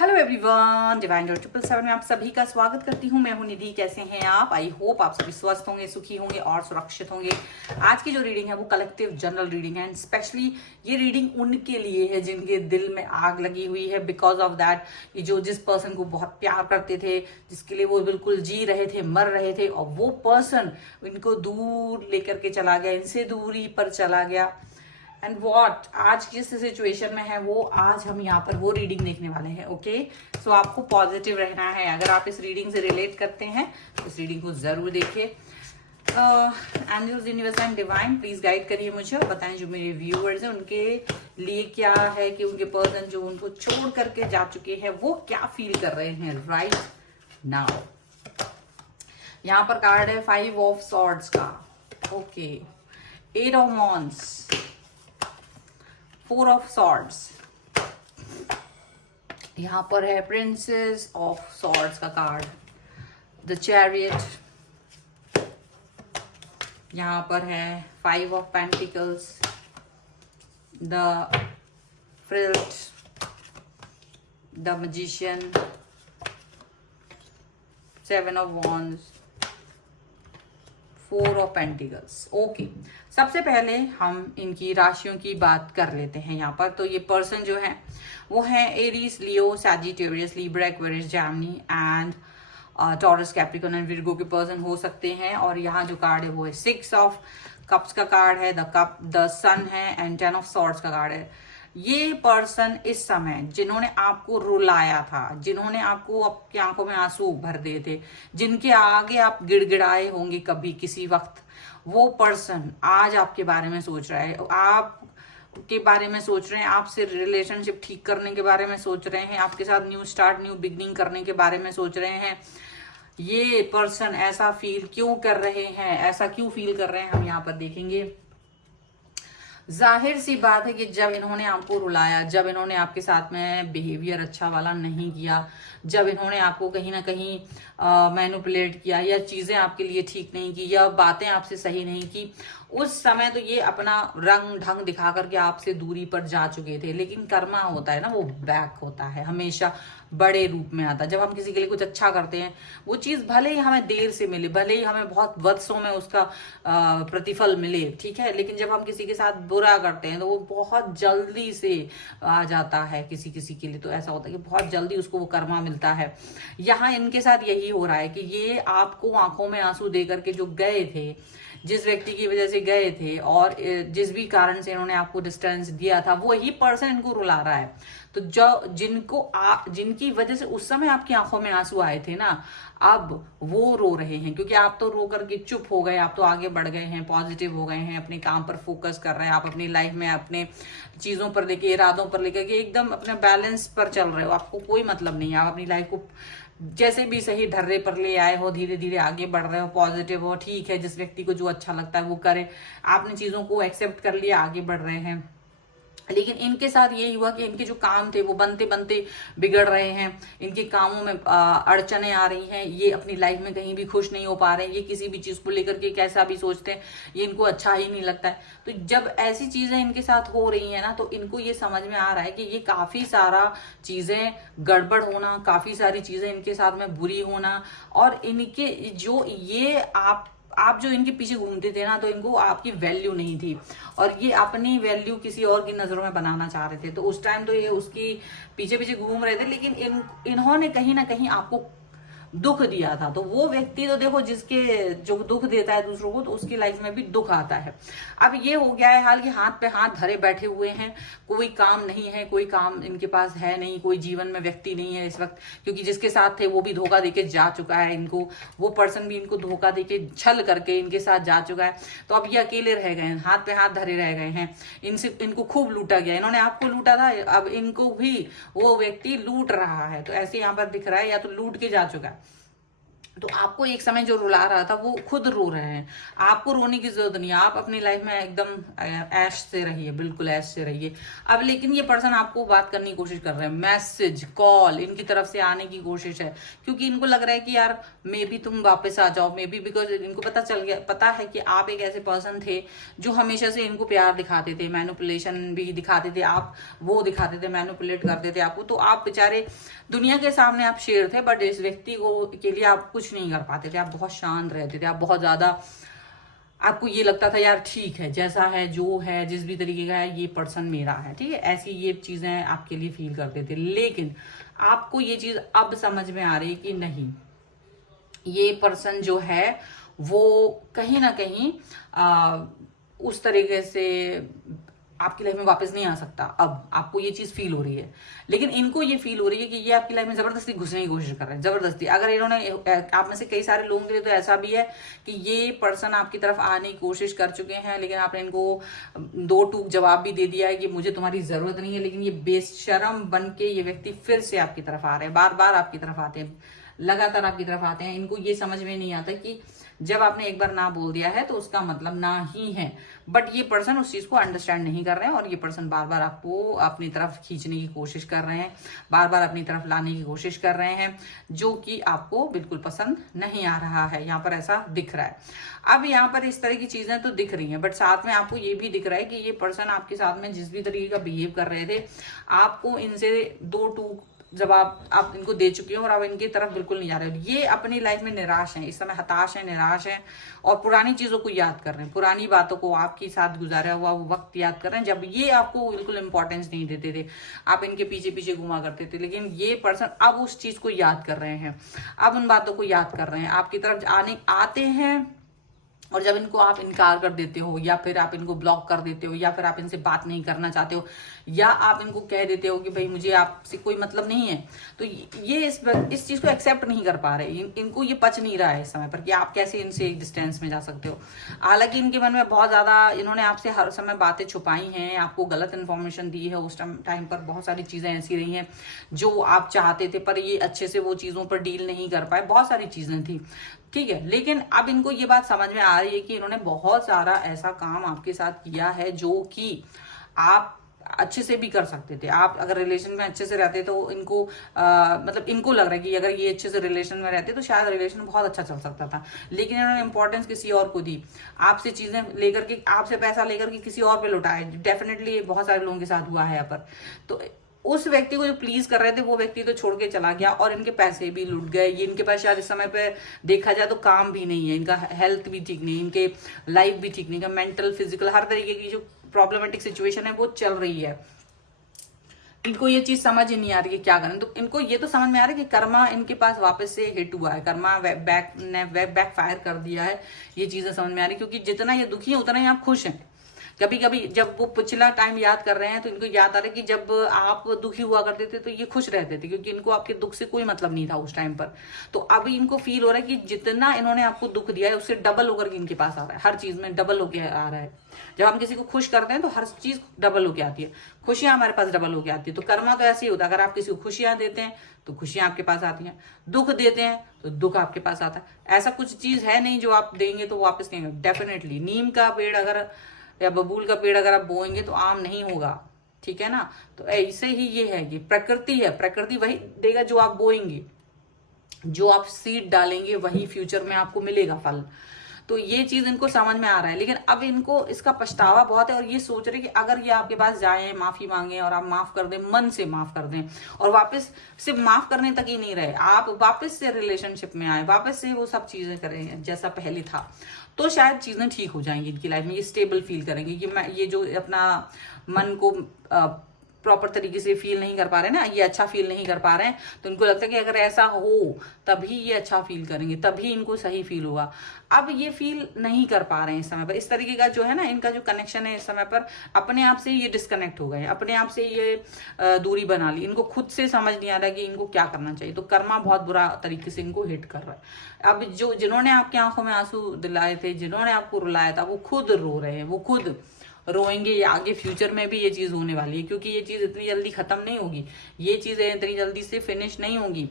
Hello everyone, divine 777 में आप सभी का स्वागत करती हूँ। मैं हूँ निधि। कैसे हैं आप? आई होप आप सभी स्वस्थ होंगे, सुखी होंगे और सुरक्षित होंगे। आज की जो रीडिंग है वो कलेक्टिव जनरल रीडिंग है एंड स्पेशली ये रीडिंग उनके लिए है जिनके दिल में आग लगी हुई है बिकॉज ऑफ दैट। ये जो जिस पर्सन को बहुत प्यार करते थे, जिसके लिए वो बिल्कुल जी रहे थे, मर रहे थे, और वो पर्सन इनको दूर लेकर के चला गया, इनसे दूरी पर चला गया। एंड वॉट आज जिस सिचुएशन में है वो आज हम यहाँ पर वो रीडिंग देखने वाले हैं। ओके, सो आपको पॉजिटिव रहना है। अगर आप इस रीडिंग से रिलेट करते हैं तो इस रीडिंग को जरूर देखिए। Angels, universe and divine please guide करिए मुझे और बताएं जो मेरे व्यूअर्स हैं उनके लिए क्या है कि उनके पर्सन जो उनको छोड़ करके जा चुके हैं वो क्या फील कर रहे हैं राइट नाउ। यहाँ पर कार्ड है 5 ऑफ सॉर्ड्स का। Okay, 8 of wands, 4 of swords, यहां पर है प्रिंसेस ऑफ सॉर्ड्स का कार्ड, द चैरियट, यहां पर है 5 ऑफ पेंटिकल्स, द फ्रिल्ट, the magician, 7 of wands, 4 of pentacles. Okay, सबसे पहले हम इनकी राशियों की बात कर लेते हैं यहाँ पर। तो ये पर्सन जो है वो है Aries, Leo, Sagittarius, Libra, Aquarius, Gemini and taurus, Capricorn and Virgo के पर्सन हो सकते हैं। और यहाँ जो कार्ड है वो है 6 ऑफ कप्स का कार्ड है, द सन है एंड 10 ऑफ सॉर्ड्स का कार्ड है। ये पर्सन इस समय जिन्होंने आपको रुलाया था, जिन्होंने आपको आपकी आंखों में आंसू भर दिए थे, जिनके आगे आप गिड़गिड़ाए होंगे कभी किसी वक्त, वो पर्सन आज आपके बारे में सोच रहा है, आप के बारे में सोच रहे हैं, आपसे रिलेशनशिप ठीक करने के बारे में सोच रहे हैं, आपके साथ न्यू स्टार्ट, न्यू बिगनिंग करने के बारे में सोच रहे हैं। ये पर्सन ऐसा फील क्यों कर रहे हैं, ऐसा क्यों फील कर रहे हैं, हम यहाँ पर देखेंगे। जाहिर सी बात है कि जब इन्होंने आपको रुलाया, जब इन्होंने आपके साथ में बिहेवियर अच्छा वाला नहीं किया, जब इन्होंने आपको कहीं ना कहीं मैनिपुलेट किया या चीजें आपके लिए ठीक नहीं की या बातें आपसे सही नहीं की, उस समय तो ये अपना रंग ढंग दिखा करके आपसे दूरी पर जा चुके थे। लेकिन कर्मा होता है ना, वो बैक होता है, हमेशा बड़े रूप में आता है। जब हम किसी के लिए कुछ अच्छा करते हैं, वो चीज भले ही हमें देर से मिले, भले ही हमें बहुत वर्षों में उसका प्रतिफल मिले, ठीक है, लेकिन जब हम किसी के साथ बुरा करते हैं तो वो बहुत जल्दी से आ जाता है। किसी किसी के लिए तो ऐसा होता है कि बहुत जल्दी उसको वो कर्मा मिलता है। यहाँ इनके साथ यही हो रहा है कि ये आपको आंखों में आंसू दे करके जो गए थे, जिस व्यक्ति की वजह से गए थे और जिस भी कारण से इन्होंने आपको डिस्टेंस दिया था, वो ही पर्सन इनको रुला रहा है। तो जो जिनकी वजह से उस समय आपकी आंखों में आंसू आए थे ना, अब वो रो रहे हैं क्योंकि आप तो रो करके चुप हो गए, आप तो आगे बढ़ गए हैं, पॉजिटिव हो गए हैं, अपने काम पर फोकस कर रहे हैं, आप अपनी लाइफ में अपने चीजों पर लेके, इरादों पर लेकर के एकदम अपने बैलेंस पर चल रहे हो। आपको कोई मतलब नहीं है, आप अपनी लाइफ को जैसे भी सही ढर्रे पर ले आए हो, धीरे धीरे आगे बढ़ रहे हो, पॉजिटिव हो, ठीक है, जिस व्यक्ति को जो अच्छा लगता है वो करे, आपने चीजों को एक्सेप्ट कर लिया, आगे बढ़ रहे हैं। लेकिन इनके साथ यही हुआ कि इनके जो काम थे वो बनते बनते बिगड़ रहे हैं, इनके कामों में अड़चने आ रही हैं, ये अपनी लाइफ में कहीं भी खुश नहीं हो पा रहे हैं, ये किसी भी चीज को लेकर के कैसा भी सोचते हैं, ये इनको अच्छा ही नहीं लगता है। तो जब ऐसी चीजें इनके साथ हो रही है ना, तो इनको ये समझ में आ रहा है कि ये काफी सारा चीजें गड़बड़ होना, काफी सारी चीजें इनके साथ में बुरी होना, और इनके जो ये आप जो इनके पीछे घूमते थे ना, तो इनको आपकी वैल्यू नहीं थी और ये अपनी वैल्यू किसी और की नजरों में बनाना चाह रहे थे। तो उस टाइम तो ये उसकी पीछे पीछे घूम रहे थे, लेकिन इन्होंने कहीं ना कहीं आपको दुख दिया था। तो वो व्यक्ति तो देखो, जिसके जो दुख देता है दूसरों को, तो उसकी लाइफ में भी दुख आता है। अब ये हो गया है हाल कि हाथ पे हाथ धरे बैठे हुए हैं, कोई काम नहीं है, कोई काम इनके पास है नहीं, कोई जीवन में व्यक्ति नहीं है इस वक्त, क्योंकि जिसके साथ थे वो भी धोखा देके जा चुका है इनको, वो पर्सन भी इनको धोखा देके छल करके इनके साथ जा चुका है। तो अब ये अकेले रह गए हैं, हाथ पे हाथ धरे रह गए हैं, इनको खूब लूटा गया, इन्होंने आपको लूटा था, अब इनको भी वो व्यक्ति लूट रहा है। तो ऐसे यहाँ पर दिख रहा है, या तो लूट के जा चुका है। तो आपको एक समय जो रुला रहा था वो खुद रो रहे हैं, आपको रोने की जरूरत नहीं है, आप अपनी लाइफ में एकदम ऐश से रहिए, बिल्कुल ऐश से रहिए। अब लेकिन ये पर्सन आपको बात करने की कोशिश कर रहे हैं, मैसेज कॉल इनकी तरफ से आने की कोशिश है, क्योंकि इनको लग रहा है कि यार मे बी तुम वापस आ जाओ, मे बी बिकॉज इनको पता है कि आप एक ऐसे पर्सन थे जो हमेशा से इनको प्यार दिखाते थे, मैनिपुलेशन भी दिखाते थे, आप वो दिखाते थे, मैनिपुलेट करते थे आपको, तो आप बेचारे दुनिया के सामने आप शेर थे, बट इस व्यक्ति को के लिए आप कुछ नहीं कर पाते थे, आप बहुत शांत रहते थे, आप बहुत ज्यादा, आपको ये लगता था यार ठीक है जैसा है जो है जिस भी तरीके का है ये पर्सन मेरा है, ठीक है, ऐसी ये चीजें आपके लिए फील करते थे। लेकिन आपको ये चीज अब समझ में आ रही है कि नहीं, ये पर्सन जो है वो कहीं ना कहीं उस तरीके से आपकी लाइफ में वापस नहीं आ सकता। अब आपको ये चीज फील हो रही है, लेकिन इनको ये फील हो रही है कि ये आपकी लाइफ में जबरदस्ती घुसने की कोशिश कर रहे हैं, जबरदस्ती। अगर इन्होंने, आप में से कई सारे लोगों के लिए तो ऐसा भी है कि ये पर्सन आपकी तरफ आने की कोशिश कर चुके हैं, लेकिन आपने इनको दो टूक जवाब भी दे दिया है कि मुझे तुम्हारी जरूरत नहीं है, लेकिन ये बेशरम बन के ये व्यक्ति फिर से आपकी तरफ आ रहे हैं, बार बार आपकी तरफ आते हैं, लगातार आपकी तरफ आते हैं। इनको ये समझ में नहीं आता कि जब आपने एक बार ना बोल दिया है तो उसका मतलब ना ही है, बट ये पर्सन उस चीज को अंडरस्टैंड नहीं कर रहे हैं, और ये पर्सन बार बार आपको अपनी तरफ खींचने की कोशिश कर रहे हैं, बार बार अपनी तरफ लाने की कोशिश कर रहे हैं, जो कि आपको बिल्कुल पसंद नहीं आ रहा है। यहाँ पर ऐसा दिख रहा है। अब यहाँ पर इस तरह की चीजें तो दिख रही हैं, बट साथ में आपको ये भी दिख रहा है कि ये पर्सन आपके साथ में जिस भी तरीके का बिहेव कर रहे थे, आपको इनसे दो टूक जवाब आप इनको दे चुके हो और आप इनकी तरफ बिल्कुल नहीं जा रहे हो। ये अपनी लाइफ में निराश हैं, इस समय हताश हैं, निराश हैं, और पुरानी चीजों को याद कर रहे हैं, पुरानी बातों को, आपके साथ गुजारा हुआ वो वक्त याद कर रहे हैं जब ये आपको बिल्कुल इंपॉर्टेंस नहीं देते थे, आप इनके पीछे पीछे घुमा करते थे। लेकिन ये पर्सन अब उस चीज को याद कर रहे हैं, अब उन बातों को याद कर रहे हैं, आपकी तरफ आते हैं, और जब इनको आप इनकार कर देते हो, या फिर आप इनको ब्लॉक कर देते हो, या फिर आप इनसे बात नहीं करना चाहते हो, या आप इनको कह देते हो कि भाई मुझे आपसे कोई मतलब नहीं है, तो ये इस चीज को एक्सेप्ट नहीं कर पा रहे, इनको ये पच नहीं रहा है इस समय पर कि आप कैसे इनसे एक डिस्टेंस में जा सकते हो। हालांकि इनके मन में बहुत ज्यादा, इन्होंने आपसे हर समय बातें छुपाई हैं, आपको गलत इन्फॉर्मेशन दी है, उस टाइम पर बहुत सारी चीजें ऐसी रही हैं जो आप चाहते थे, पर ये अच्छे से वो चीजों पर डील नहीं कर पाए, बहुत सारी चीजें थी, ठीक है। लेकिन अब इनको ये बात समझ में आ रही है कि इन्होंने बहुत सारा ऐसा काम आपके साथ किया है जो कि आप अच्छे से भी कर सकते थे। आप अगर रिलेशन में अच्छे से रहते तो इनको मतलब इनको लग रहा है कि अगर ये अच्छे से रिलेशन में रहते तो शायद रिलेशन बहुत अच्छा चल सकता था, लेकिन इन्होंने इंपॉर्टेंस किसी और को दी, आपसे चीजें लेकर के, आपसे पैसा लेकर के किसी और पे लुटाए। डेफिनेटली बहुत सारे लोगों के साथ हुआ है यहाँ पर। तो उस व्यक्ति को जो प्लीज कर रहे थे वो व्यक्ति तो छोड़ के चला गया, और इनके पैसे भी लूट गए। ये इनके पास शायद इस समय पे देखा जाए तो काम भी नहीं है, इनका हेल्थ भी ठीक नहीं, इनके लाइफ भी ठीक नहीं, मेंटल फिजिकल हर तरीके की जो प्रॉब्लमेटिक सिचुएशन है वो चल रही है। इनको ये चीज समझ ही नहीं आ रही है क्या करें। तो इनको ये तो समझ में आ रहा है कि कर्मा इनके पास वापस से हिट हुआ है, कर्मा बैक फायर कर दिया है, ये चीजें समझ में आ रही, क्योंकि जितना ये दुखी है उतना ही आप खुश हैं। कभी कभी जब वो पिछला टाइम याद कर रहे हैं तो इनको याद आ रहा है कि जब आप दुखी हुआ करते थे तो ये खुश रहते थे, क्योंकि इनको आपके दुख से कोई मतलब नहीं था उस टाइम पर। तो अभी इनको फील हो रहा है कि जितना इन्होंने आपको दुख दिया है उससे डबल होकर के इनके पास आ रहा है, हर चीज में डबल होके आ रहा है। जब हम किसी को खुश करते हैं तो हर चीज डबल होके आती है, खुशियां हमारे पास डबल होके आती है। तो कर्मा तो ऐसे ही होता है, अगर आप किसी को खुशियां देते हैं तो खुशियां आपके पास आती हैं, दुख देते हैं तो दुख आपके पास आता है। ऐसा कुछ चीज है नहीं जो आप देंगे तो वापस नहीं। डेफिनेटली नीम का पेड़ अगर या बबूल का पेड़ अगर आप बोएंगे तो आम नहीं होगा, ठीक है ना। तो ऐसे ही ये है, ये प्रकृति है, प्रकृति वही देगा जो आप बोएंगे, जो आप सीड डालेंगे वही फ्यूचर में आपको मिलेगा फल। तो ये चीज इनको समझ में आ रहा है, लेकिन अब इनको इसका पछतावा बहुत है, और ये सोच रहे कि अगर ये आपके पास जाए, माफी मांगे और आप माफ कर दें, मन से माफ कर दें, और वापस सिर्फ माफ करने तक ही नहीं रहे, आप वापस से रिलेशनशिप में आए, वापस से वो सब चीजें करें जैसा पहले था, तो शायद चीजें ठीक हो जाएंगी इनकी लाइफ में। ये स्टेबल फील करेंगे कि मैं ये जो अपना मन को प्रॉपर तरीके से फील नहीं कर पा रहे ना, ये अच्छा फील नहीं कर पा रहे हैं, तो इनको लगता है कि अगर ऐसा हो तभी ये अच्छा फील करेंगे, तभी इनको सही फील होगा। अब ये फील नहीं कर पा रहे हैं इस समय पर। इस तरीके का जो है ना इनका जो कनेक्शन है इस समय पर, अपने आप से ये डिस्कनेक्ट हो गए, अपने आप से ये दूरी बना ली, इनको खुद से समझ नहीं आ रहा कि इनको क्या करना चाहिए। तो कर्मा बहुत बुरा तरीके से इनको हिट कर रहा है। अब जिन्होंने आपकी आंखों में आंसू दिलाए थे, जिन्होंने आपको रुलाया था, वो खुद रो रहे हैं, वो खुद रोएंगे। ये आगे फ्यूचर में भी ये चीज होने वाली है, क्योंकि ये चीज इतनी जल्दी खत्म नहीं होगी, ये चीजें इतनी जल्दी से फिनिश नहीं होगी।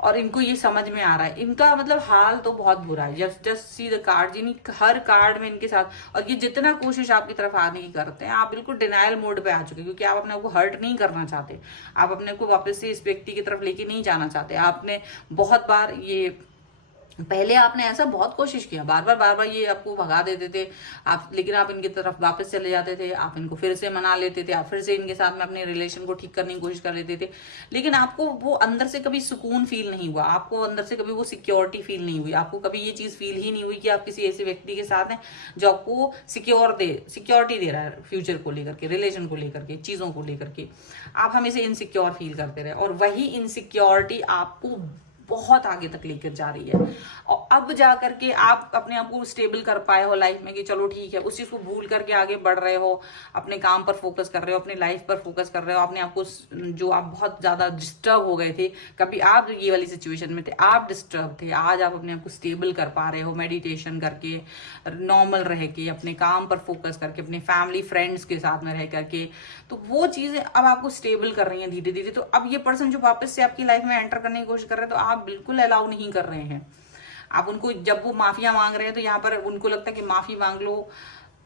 और इनको ये समझ में आ रहा है, इनका मतलब हाल तो बहुत बुरा है। जस्ट सी द कार्ड, यानी हर कार्ड में इनके साथ, और ये जितना कोशिश आपकी तरफ आने की करते हैं, आप बिल्कुल डिनायल मोड पे आ चुके हैं, क्योंकि आप अपने को हर्ट नहीं करना चाहते, आप अपने को वापस से इस व्यक्ति की तरफ लेके नहीं जाना चाहते। आपने बहुत बार ये, पहले आपने ऐसा बहुत कोशिश किया, बार बार ये आपको भगा देते थे आप, लेकिन आप इनकी तरफ वापस चले जाते थे, आप इनको फिर से मना लेते थे, आप फिर से इनके साथ में अपने रिलेशन को ठीक करने की कोशिश कर लेते थे, लेकिन आपको वो अंदर से कभी सुकून फील नहीं हुआ, आपको अंदर से कभी वो सिक्योरिटी फील नहीं हुई, आपको कभी ये चीज फील ही नहीं हुई कि आप किसी ऐसे व्यक्ति के साथ हैं जो आपको सिक्योरिटी दे रहा है फ्यूचर को लेकर के, रिलेशन को लेकर के, चीजों को लेकर के। आप हमेशा इनसिक्योर फील करते रहे, और वही इनसिक्योरिटी आपको बहुत आगे तक लेकर जा रही है। और अब जा करके आप अपने आप को स्टेबल कर पाए हो लाइफ में कि चलो ठीक है, उस चीज को भूल करके आगे बढ़ रहे हो, अपने काम पर फोकस कर रहे हो, अपने लाइफ पर फोकस कर रहे हो, अपने आप को, जो आप बहुत ज्यादा डिस्टर्ब हो गए थे, कभी आप ये वाली सिचुएशन में थे, आप डिस्टर्ब थे, आज आप अपने आप को स्टेबल कर पा रहे हो, मेडिटेशन करके, नॉर्मल रह के, अपने काम पर फोकस करके, अपने फैमिली फ्रेंड्स के साथ में रह करके, तो वो चीजें अब आपको स्टेबल कर रही हैं धीरे धीरे। तो अब ये पर्सन जो वापस से आपकी लाइफ में एंटर करने की कोशिश कर रहे हैं, तो आप बिल्कुल अलाउ नहीं कर रहे हैं। आप उनको, जब वो माफिया मांग रहे हैं तो यहाँ पर उनको लगता है कि माफी मांग लो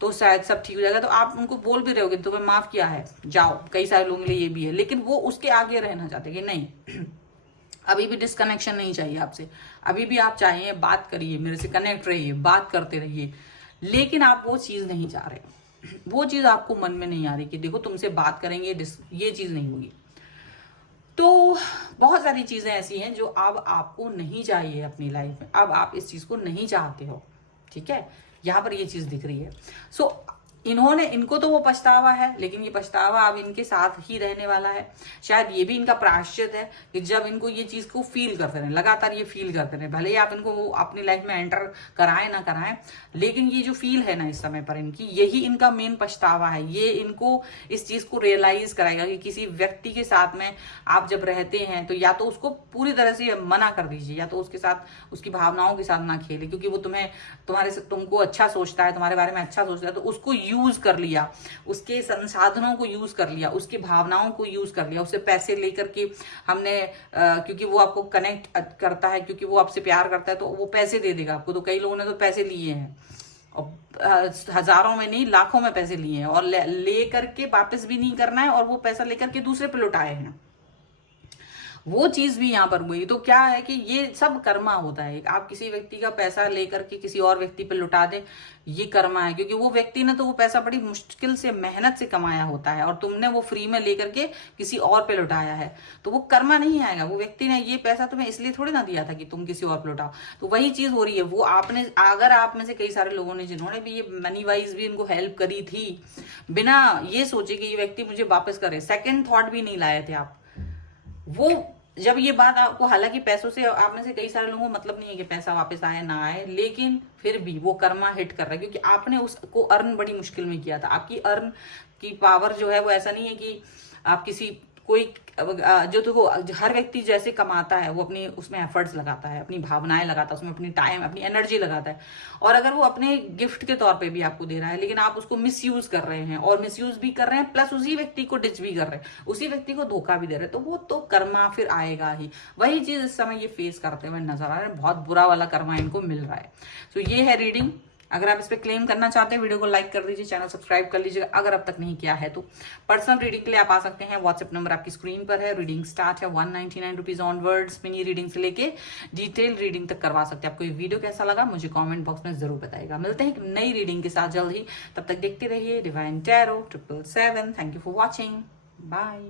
तो शायद सब ठीक हो जाएगा, तो आप उनको बोल भी रहे होगे तुम्हें माफ किया है, जाओ, कई सारे लोगों के लिए ये भी है, लेकिन वो उसके आगे रहना चाहते कि नहीं, अभी भी डिस्कनेक्शन नहीं चाहिए आपसे, अभी भी आप चाहिए बात करिए, मेरे से कनेक्ट रहिए, बात करते रहिए, लेकिन आप वो चीज नहीं चाह रहे, वो चीज आपको मन में नहीं आ रही कि देखो तुमसे बात करेंगे, ये चीज नहीं होगी। तो बहुत सारी चीजें ऐसी हैं जो अब आपको नहीं चाहिए अपनी लाइफ में, अब आप इस चीज को नहीं चाहते हो, ठीक है, यहां पर ये चीज दिख रही है। सो इनको तो वो पछतावा है, लेकिन ये पछतावा अब इनके साथ ही रहने वाला है। शायद ये भी इनका प्रायश्चित है कि जब इनको ये चीज को फील करते रहे, लगातार ये फील करते रहे, भले ही आप इनको वो अपनी लाइफ में एंटर कराएं ना कराएं, लेकिन ये जो फील है ना इस समय पर इनकी, यही इनका मेन पछतावा है। ये इनको इस चीज को रियलाइज कराएगा कि किसी व्यक्ति के साथ में आप जब रहते हैं तो या तो उसको पूरी तरह से मना कर दीजिए, या तो उसके साथ, उसकी भावनाओं के साथ ना खेले, क्योंकि वो तुमको अच्छा सोचता है, तुम्हारे बारे में अच्छा सोचता है, तो उसको यूज कर लिया, उसके संसाधनों को यूज कर लिया, उसकी भावनाओं को यूज कर लिया, उससे पैसे लेकर के हमने, क्योंकि वो आपको कनेक्ट करता है, क्योंकि वो आपसे प्यार करता है, तो वो पैसे दे देगा आपको। तो कई लोगों ने तो पैसे लिए हैं, और हजारों में नहीं लाखों में पैसे लिए हैं, और ले करके वापस भी नहीं करना है, और वो पैसा लेकर के दूसरे पे लुटाए हैं, वो चीज भी यहाँ पर हुई। तो क्या है कि ये सब कर्मा होता है, आप किसी व्यक्ति का पैसा लेकर के किसी और व्यक्ति पे लुटा दे, ये कर्मा है, क्योंकि वो व्यक्ति ने तो वो पैसा बड़ी मुश्किल से, मेहनत से कमाया होता है, और तुमने वो फ्री में लेकर के किसी और पे लुटाया है, तो वो कर्मा नहीं आएगा। वो व्यक्ति ने ये पैसा तुम्हें इसलिए थोड़ी ना दिया था कि तुम किसी और पे लुटाओ। तो वही चीज हो रही है, वो आपने, अगर आप में से कई सारे लोगों ने जिन्होंने भी ये मनी वाइज भी इनको हेल्प करी थी, बिना ये सोचे कि ये व्यक्ति मुझे वापस करे, सेकेंड थॉट भी नहीं लाए थे आप, वो जब ये बात आपको, हालांकि पैसों से आप में से कई सारे लोगों को मतलब नहीं है कि पैसा वापस आए ना आए, लेकिन फिर भी वो कर्मा हिट कर रहा है, क्योंकि आपने उसको अर्न बड़ी मुश्किल में किया था। आपकी अर्न की पावर जो है वो ऐसा नहीं है कि आप किसी, कोई जो देखो, हर व्यक्ति जैसे कमाता है वो अपनी उसमें एफर्ट्स लगाता है, अपनी भावनाएं लगाता है, उसमें अपनी टाइम, अपनी एनर्जी लगाता है, और अगर वो अपने गिफ्ट के तौर पे भी आपको दे रहा है, लेकिन आप उसको मिसयूज कर रहे हैं, और मिसयूज भी कर रहे हैं, प्लस उसी व्यक्ति को डिच भी कर रहे हैं, उसी व्यक्ति को धोखा भी दे रहे हैं, तो वो तो कर्मा फिर आएगा ही। वही चीज इस समय ये फेस करते हुए नजर आ रहे हैं, बहुत बुरा वाला कर्मा इनको मिल रहा है। तो ये है रीडिंग। अगर आप इस पे क्लेम करना चाहते हैं, वीडियो को लाइक कर दीजिए, चैनल सब्सक्राइब कर लीजिएगा अगर अब तक नहीं किया है तो। पर्सनल रीडिंग के लिए आप आ सकते हैं, व्हाट्सएप नंबर आपकी स्क्रीन पर है। रीडिंग स्टार्ट है 199 रुपीज ऑनवर्ड्स। मिनी रीडिंग से लेके डिटेल रीडिंग तक करवा सकते हैं। आपको ये वीडियो कैसा लगा मुझे कॉमेंट बॉक्स में जरूर बताइएगा। मिलते हैं एक नई रीडिंग के साथ जल्द ही, तब तक देखते रहिए divine tarot 777। Thank you for watching, bye.